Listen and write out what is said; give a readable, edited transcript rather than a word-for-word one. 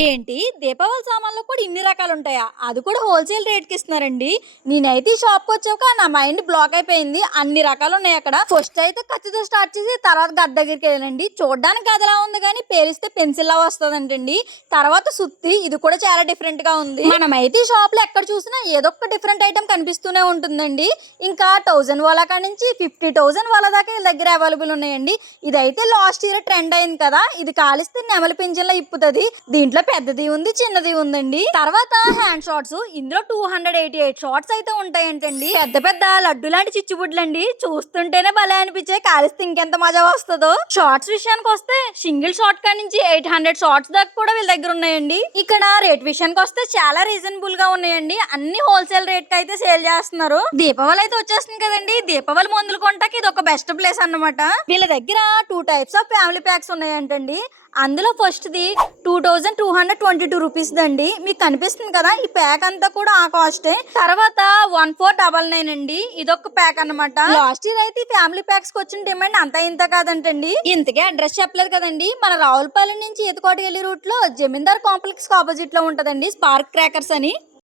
ఏంటి దీపావళి సామాన్లు కూడా ఇన్ని రకాలు ఉంటాయా? అది కూడా హోల్సేల్ రేట్కి ఇస్తున్నారండి. నేనైతే ఈ షాప్కి వచ్చాక నా మైండ్ బ్లాక్ అయిపోయింది. అన్ని రకాలు ఉన్నాయి అక్కడ. ఫస్ట్ అయితే కత్తితో స్టార్ట్ చేసి తర్వాత గద్ద దగ్గరికి వెళ్ళండి. చూడడానికి గదలా ఉంది కానీ పేలిస్తే పెన్సిల్ లా వస్తుందంటండి. తర్వాత సుత్తి, ఇది కూడా చాలా డిఫరెంట్ గా ఉంది. మనమైతే ఈ షాప్ లో ఎక్కడ చూసినా ఏదో ఒక డిఫరెంట్ ఐటమ్ కనిపిస్తూనే ఉంటుందండి. ఇంకా 1000 వాళ్ళ కాడ నుంచి 50,000 వాళ్ళ దాకా వీళ్ళ దగ్గర అవైలబుల్ ఉన్నాయండి. ఇదైతే లాస్ట్ ఇయర్ ట్రెండ్ అయింది కదా, ఇది కాలిస్తే నెమలి పింఛన్లా ఇప్పుతుంది. దీంట్లో పెద్దది ఉంది, చిన్నది ఉందండి. తర్వాత హ్యాండ్ షాట్స్, ఇందులో 288 షార్ట్స్ అయితే ఉంటాయంటండి. పెద్ద పెద్ద లడ్డు లాంటి చిచ్చుబుడ్లండి, చూస్తుంటేనే భలే అనిపించే, కాలిస్తే ఇంకెంత మజా వస్తుందో. షార్ట్స్ విషయానికి వస్తే సింగిల్ షార్ట్ కా నుంచి 800 షార్ట్స్ దాకా కూడా వీళ్ళ దగ్గర ఉన్నాయండి. ఇక్కడ రేట్ విషయానికి వస్తే చాలా రీజనబుల్ గా ఉన్నాయండి. అన్ని హోల్సేల్ రేట్ కి అయితే సేల్ చేస్తున్నారు. దీపావళి అయితే వచ్చేస్తుంది కదండి, దీపావళి మందులు కొంటాకి ఇది ఒక బెస్ట్ ప్లేస్ అన్నమాట. వీళ్ళ దగ్గర 2 టైప్స్ ఆఫ్ ఫ్యామిలీ ప్యాక్స్ ఉన్నాయంటండి. అందులో ఫస్ట్ ది 2222 రూపీస్ దండి. మీకు కనిపిస్తుంది కదా, ఈ ప్యాక్ అంతా కూడా ఆ కాస్టే. తర్వాత 1499 అండి, ఇదొక ప్యాక్ అన్నమాట. లాస్ట్ ఇయర్ అయితే ఫ్యామిలీ ప్యాక్స్ కి వచ్చిన డిమాండ్ అంతా ఇంత కాదంటండి. ఇంతకే అడ్రస్ చెప్పలేదు కదండి. మన రావులపల్లి నుంచి ఈతకోట వెళ్ళే రూట్ లో జమీందార్ కాంప్లెక్స్ ఆపోజిట్ లో ఉంటదండి స్పార్క్ క్రాకర్స్ అని.